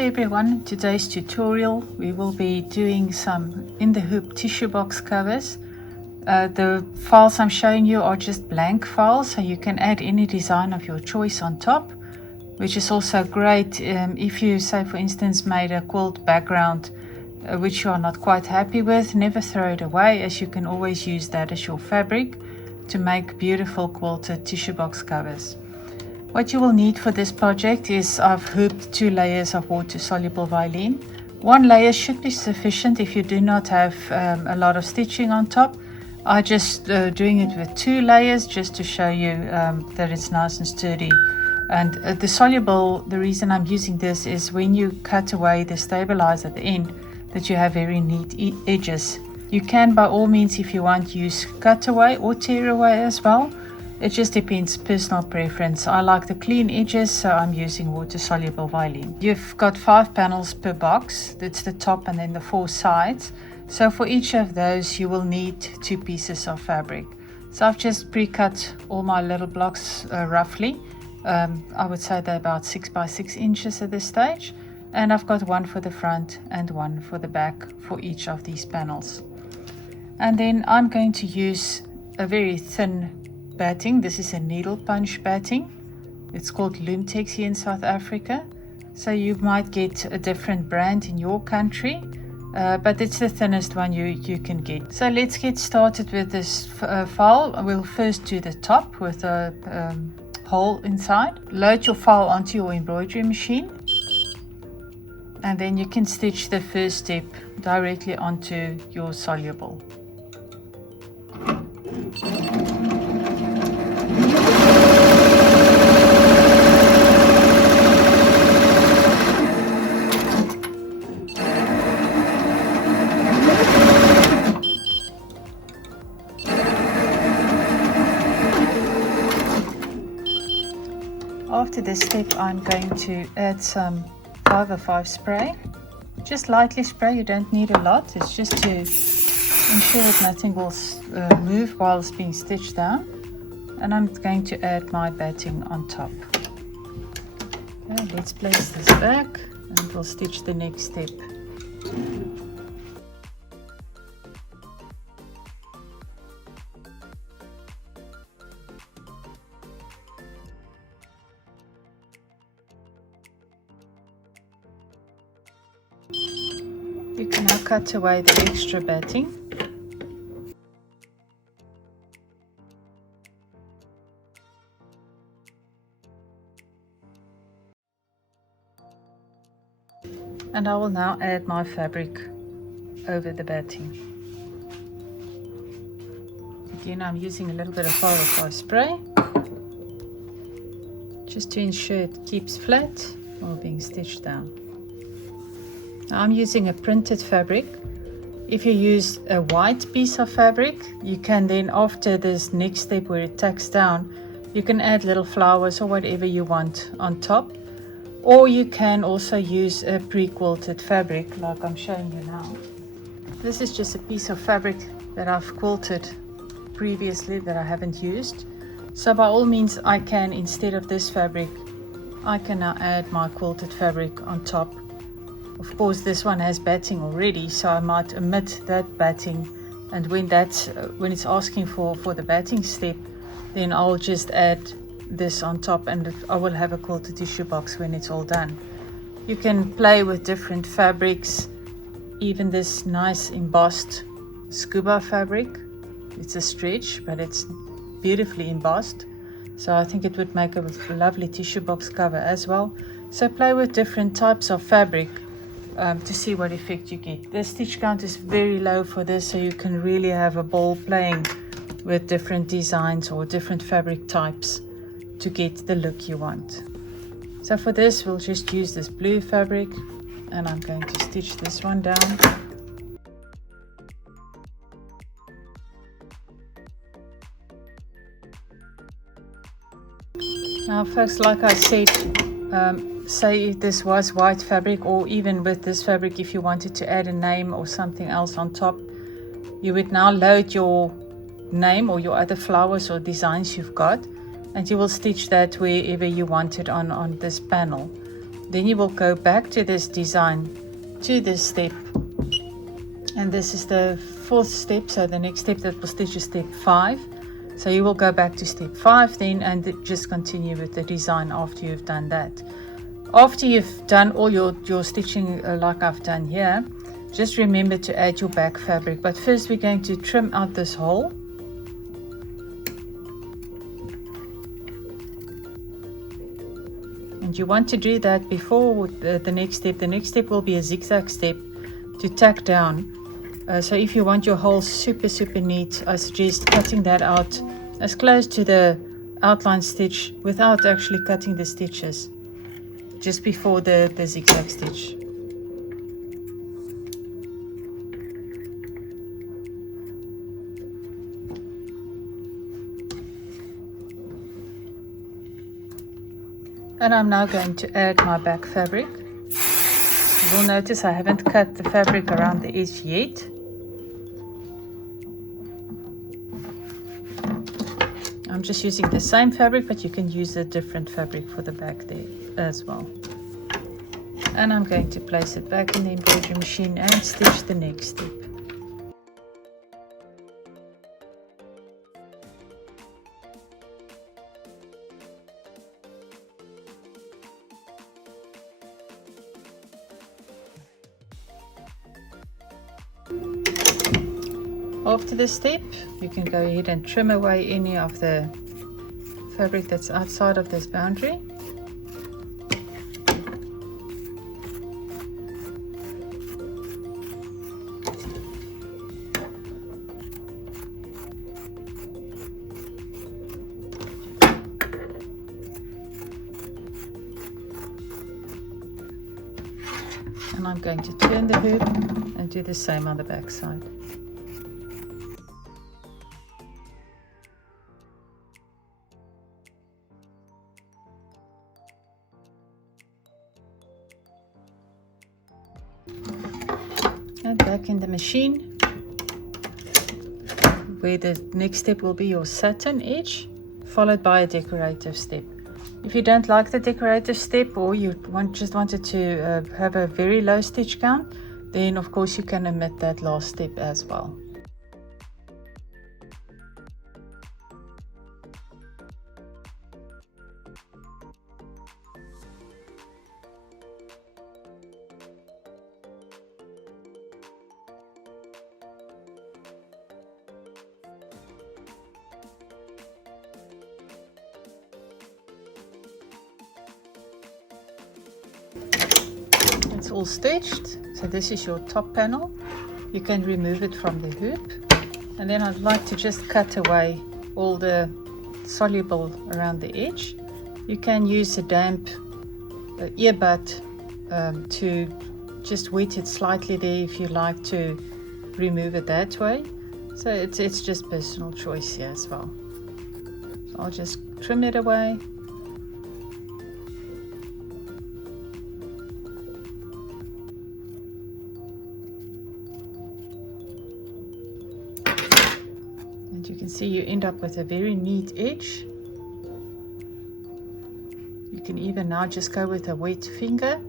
Hi everyone, in today's tutorial we will be doing some in the hoop tissue box covers. The files I'm showing you are just blank files, so you can add any design of your choice on top, which is also great if you, say for instance, made a quilt background which you are not quite happy with. Never throw it away, as you can always use that as your fabric to make beautiful quilted tissue box covers. What you will need for this project is I've hooped 2 layers of water-soluble Vilene. 1 layer should be sufficient if you do not have a lot of stitching on top. I'm just doing it with 2 layers just to show you that it's nice and sturdy. And the soluble, the reason I'm using this is when you cut away the stabilizer at the end, that you have very neat edges. You can by all means, if you want, use cutaway or tear away as well. It just depends, personal preference. I like the clean edges, so I'm using water-soluble Vilene. You've got 5 panels per box. That's the top and then the 4 sides. So for each of those you will need 2 pieces of fabric. So I've just pre-cut all my little blocks roughly. I would say they're about 6 by 6 inches at this stage. And I've got 1 for the front and 1 for the back for each of these panels. And then I'm going to use a very thin batting. This is a needle punch batting. It's called Luntex here in South Africa. So you might get a different brand in your country, but it's the thinnest one you can get. So let's get started with this file. We'll first do the top with a hole inside. Load your file onto your embroidery machine, and then you can stitch the first step directly onto your soluble. After this step, I'm going to add some 505 spray. Just lightly spray, you don't need a lot. It's just to ensure that nothing will move while it's being stitched down. And I'm going to add my batting on top. Okay, let's place this back and we'll stitch the next step. You can now cut away the extra batting. And I will now add my fabric over the batting. Again, I'm using a little bit of 505 spray just to ensure it keeps flat while being stitched down. I'm using a printed fabric. If you use a white piece of fabric, you can then, after this next step where it tacks down, you can add little flowers or whatever you want on top. Or you can also use a pre-quilted fabric like I'm showing you now. This is just a piece of fabric that I've quilted previously that I haven't used. So by all means, I can, instead of this fabric, I can now add my quilted fabric on top. Of course, this one has batting already, so I might omit that batting, and when it's asking for the batting step, then I'll just add this on top and I will have a quilted tissue box when it's all done. You can play with different fabrics, even this nice embossed scuba fabric. It's a stretch, but it's beautifully embossed, so I think it would make a lovely tissue box cover as well. So play with different types of fabric to see what effect you get. The stitch count is very low for this, so you can really have a ball playing with different designs or different fabric types to get the look you want. So for this, we'll just use this blue fabric, and I'm going to stitch this one down. Now folks, like I said, say if this was white fabric, or even with this fabric, if you wanted to add a name or something else on top, you would now load your name or your other flowers or designs you've got, and you will stitch that wherever you want it on this panel. Then you will go back to this design, to this step, and this is the 4th step. So the next step that will stitch is step 5. So you will go back to step 5 then, and just continue with the design after you've done that. After you've done all your stitching like I've done here, just remember to add your back fabric. But first we're going to trim out this hole. And you want to do that before the next step. The next step will be a zigzag step to tack down. So if you want your hole super neat, I suggest cutting that out as close to the outline stitch without actually cutting the stitches, just before the zigzag stitch. And I'm now going to add my back fabric. You will notice I haven't cut the fabric around the edge yet. I'm just using the same fabric, but you can use a different fabric for the back there as well. And I'm going to place it back in the embroidery machine and stitch the next step. After this step, you can go ahead and trim away any of the fabric that's outside of this boundary. And I'm going to turn the hoop and do the same on the back side. And back in the machine, where the next step will be your satin edge, followed by a decorative step. If you don't like the decorative step, or you just wanted to have a very low stitch count, then of course you can omit that last step as well. It's all stitched, so this is your top panel. You can remove it from the hoop, and then I'd like to just cut away all the soluble around the edge. You can use a damp earbud to just wet it slightly there if you like to remove it that way. So it's just personal choice here as well. So I'll just trim it away. You can see you end up with a very neat edge. You can even now just go with a wet finger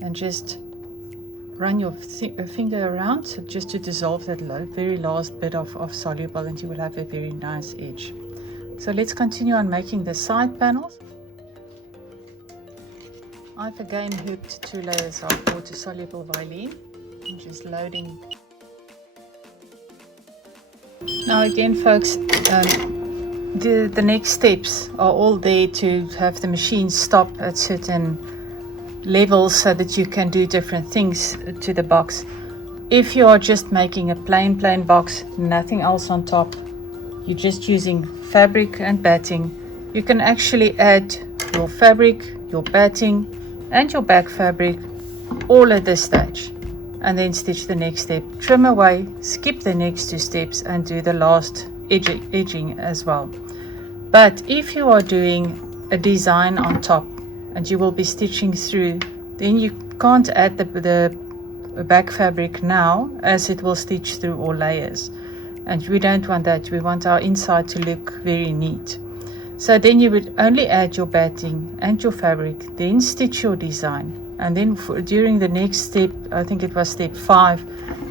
and just run your finger around just to dissolve that very last bit of soluble, and you will have a very nice edge. So let's continue on making the side panels. I've again hooped 2 layers of water soluble Vilene. I'm just loading. Now again, folks, the next steps are all there to have the machine stop at certain levels so that you can do different things to the box. If you are just making a plain box, nothing else on top, you're just using fabric and batting, you can actually add your fabric, your batting and your back fabric all at this stage, and then stitch the next step, trim away, skip the next 2 steps and do the last edging as well. But if you are doing a design on top and you will be stitching through, then you can't add the back fabric now, as it will stitch through all layers, and we don't want that. We want our inside to look very neat. So then you would only add your batting and your fabric, then stitch your design. And then during the next step, I think it was step 5,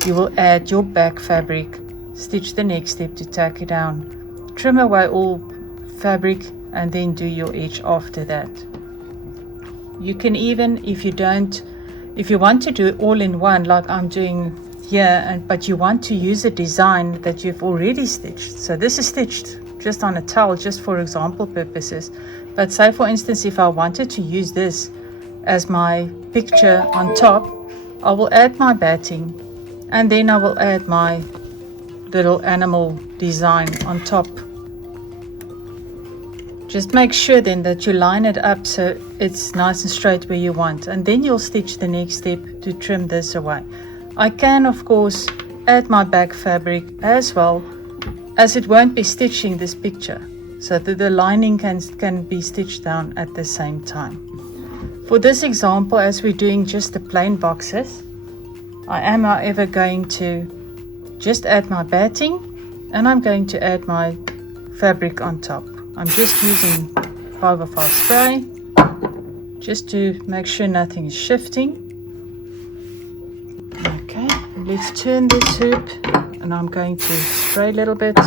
you will add your back fabric, stitch the next step to tack it down, trim away all fabric, and then do your edge after that. You can even, if you want to do it all in one, like I'm doing here, but you want to use a design that you've already stitched. So this is stitched just on a towel, just for example purposes. But say for instance, if I wanted to use this as my picture on top, I will add my batting, and then I will add my little animal design on top. Just make sure then that you line it up so it's nice and straight where you want, and then you'll stitch the next step to trim this away. I can of course add my back fabric as well, as it won't be stitching this picture, so that the lining can be stitched down at the same time. For this example, as we're doing just the plain boxes, I am however going to just add my batting, and I'm going to add my fabric on top. I'm just using 505 spray just to make sure nothing is shifting. Okay, let's turn this hoop, and I'm going to spray a little bit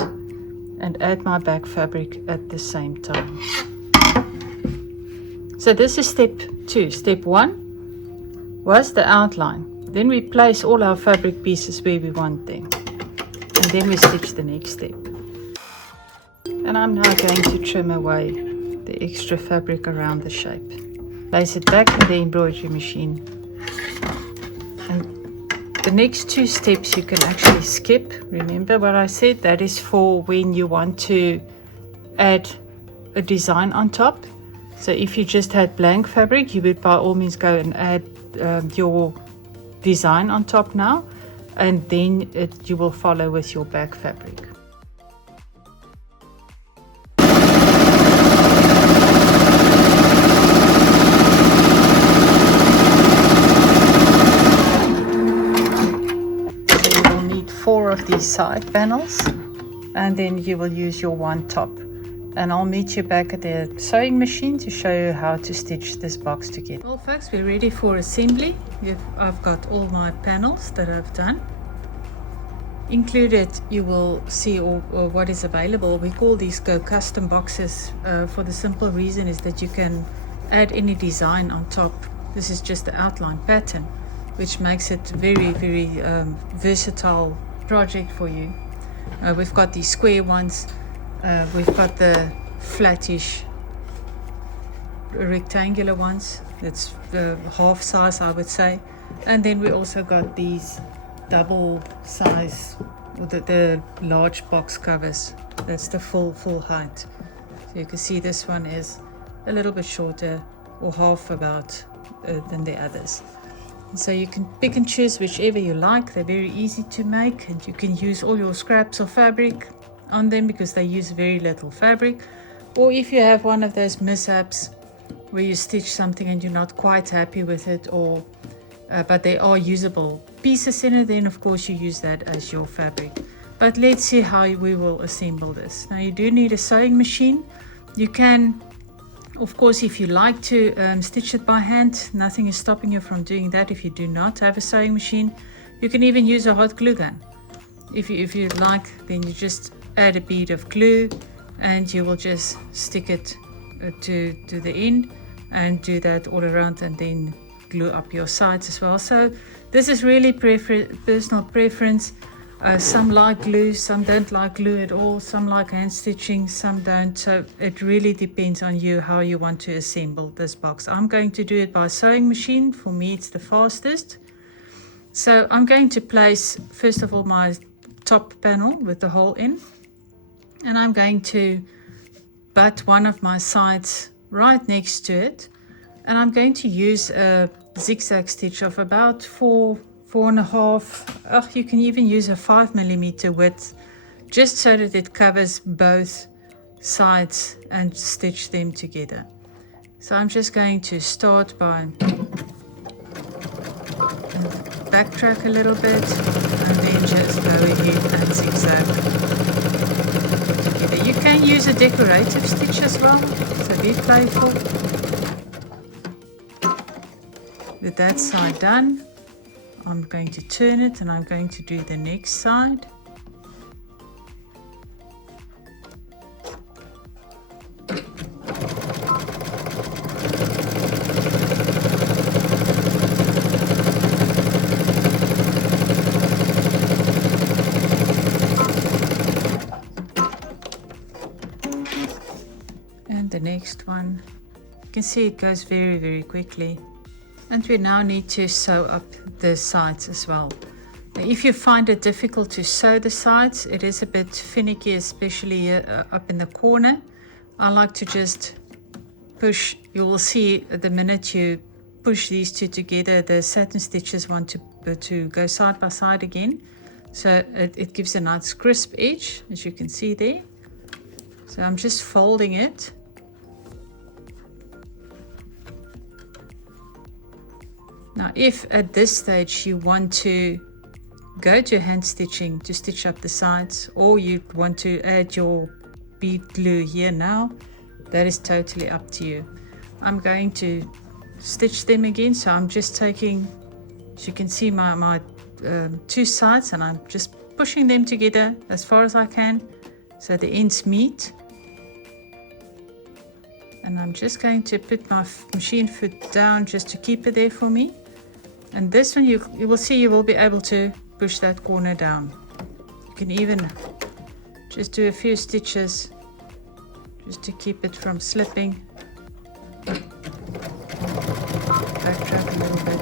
and add my back fabric at the same time. So this is step 2. Step 1 was the outline. Then we place all our fabric pieces where we want them, and then we stitch the next step. And I'm now going to trim away the extra fabric around the shape. Place it back in the embroidery machine. And the next 2 steps you can actually skip. Remember what I said? That is for when you want to add a design on top. So if you just had blank fabric, you would by all means go and add your design on top now, and then you will follow with your back fabric. So you will need 4 of these side panels, and then you will use your one top. And I'll meet you back at the sewing machine to show you how to stitch this box together. Well folks, we're ready for assembly. I've got all my panels that I've done. Included, you will see or what is available. We call these GoCustom boxes for the simple reason is that you can add any design on top. This is just the outline pattern, which makes it very, very versatile project for you. We've got these square ones. We've got the flattish rectangular ones, that's the half size I would say, and then we also got these double size, or the large box covers. That's the full height. So you can see this one is a little bit shorter, or half about than the others. And so you can pick and choose whichever you like. They're very easy to make, and you can use all your scraps of fabric on them because they use very little fabric. Or if you have one of those mishaps where you stitch something and you're not quite happy with it, or but they are usable pieces in it, then of course you use that as your fabric. But let's see how we will assemble this. Now you do need a sewing machine. You can, of course, if you like to stitch it by hand, nothing is stopping you from doing that. If you do not have a sewing machine, you can even use a hot glue gun. If you like, then you just add a bead of glue and you will just stick it to the end and do that all around, and then glue up your sides as well. So this is really personal preference. Some like glue, some don't like glue at all, some like hand stitching, some don't. So it really depends on you how you want to assemble this box. I'm going to do it by sewing machine. For me it's the fastest. So I'm going to place first of all my top panel with the hole in, and I'm going to butt one of my sides right next to it, and I'm going to use a zigzag stitch of about 4.5. You can even use a 5mm width, just so that it covers both sides and stitch them together. So I'm just going to start by backtrack a little bit and then just go ahead and zigzag together. You can can use a decorative stitch as well, so be playful. With that side done, I'm going to turn it and I'm going to do the next side. And the next one, you can see it goes very quickly. And we now need to sew up the sides as well. Now, if you find it difficult to sew the sides, it is a bit finicky, especially here, up in the corner. I like to just push. You will see the minute you push these two together, the satin stitches want to go side by side again. So it gives a nice crisp edge, as you can see there. So I'm just folding it. Now, if at this stage you want to go to hand stitching to stitch up the sides, or you want to add your bead glue here now, that is totally up to you. I'm going to stitch them again, so I'm just taking, as you can see, my two sides, and I'm just pushing them together as far as I can so the ends meet. And I'm just going to put my machine foot down just to keep it there for me. And this one, you will see, you will be able to push that corner down. You can even just do a few stitches just to keep it from slipping. Backtrack a little bit.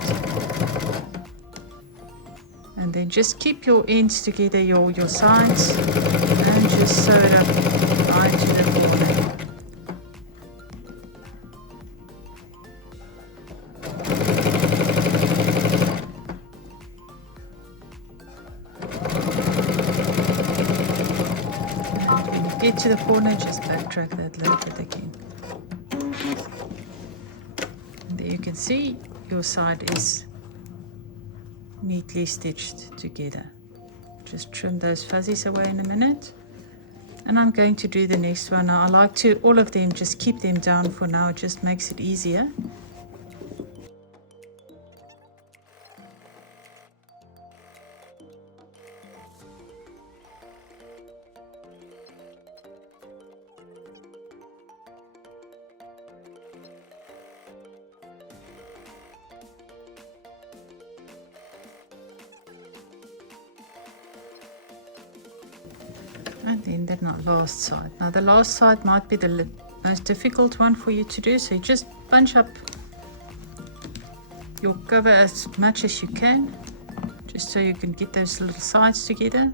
And then just keep your ends together, your sides, and just sew it up right to the corner. Get to the corner, just backtrack that little bit again. And there you can see your side is neatly stitched together. Just trim those fuzzies away in a minute. And I'm going to do the next one. Now I like to, all of them, just keep them down for now. It just makes it easier. And then the last side. Now the last side might be the most difficult one for you to do, so you just bunch up your cover as much as you can, just so you can get those little sides together.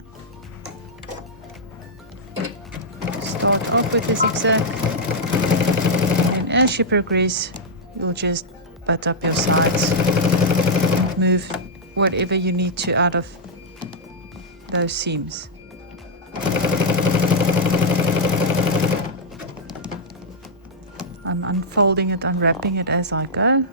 Start off with a zigzag, and as you progress, you'll just butt up your sides, move whatever you need to out of those seams. I'm unfolding it, unwrapping it as I go.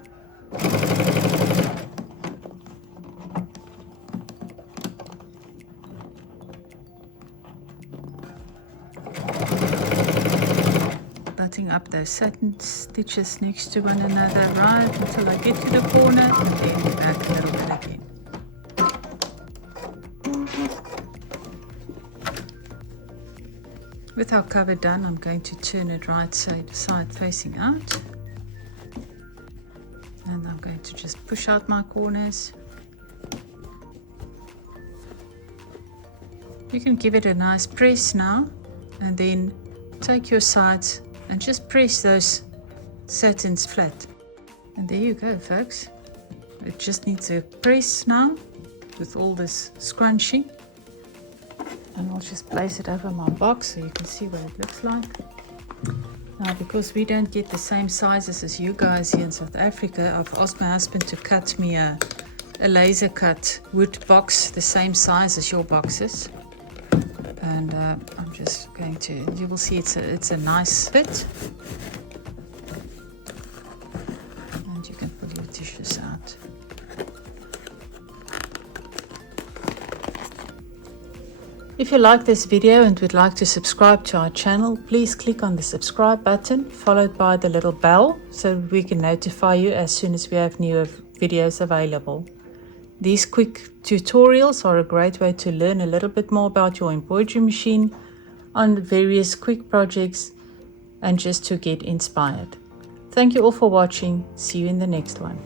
Butting up those satin stitches next to one another, right until I get to the corner, and then back a little bit again. With our cover done, I'm going to turn it right side facing out. And I'm going to just push out my corners. You can give it a nice press now, and then take your sides and just press those satins flat. And there you go, folks. It just needs a press now with all this scrunching. And I'll just place it over my box so you can see what it looks like. Now, because we don't get the same sizes as you guys here in South Africa, I've asked my husband to cut me a laser cut wood box the same size as your boxes. And I'm just going to, you will see it's a nice fit. And you can pull your tissues out. If If you like this video and would like to subscribe to our channel, please click on the subscribe button followed by the little bell so we can notify you as soon as we have new videos available. These quick tutorials are a great way to learn a little bit more about your embroidery machine on various quick projects and just to get inspired. Thank you all for watching. See you in the next one.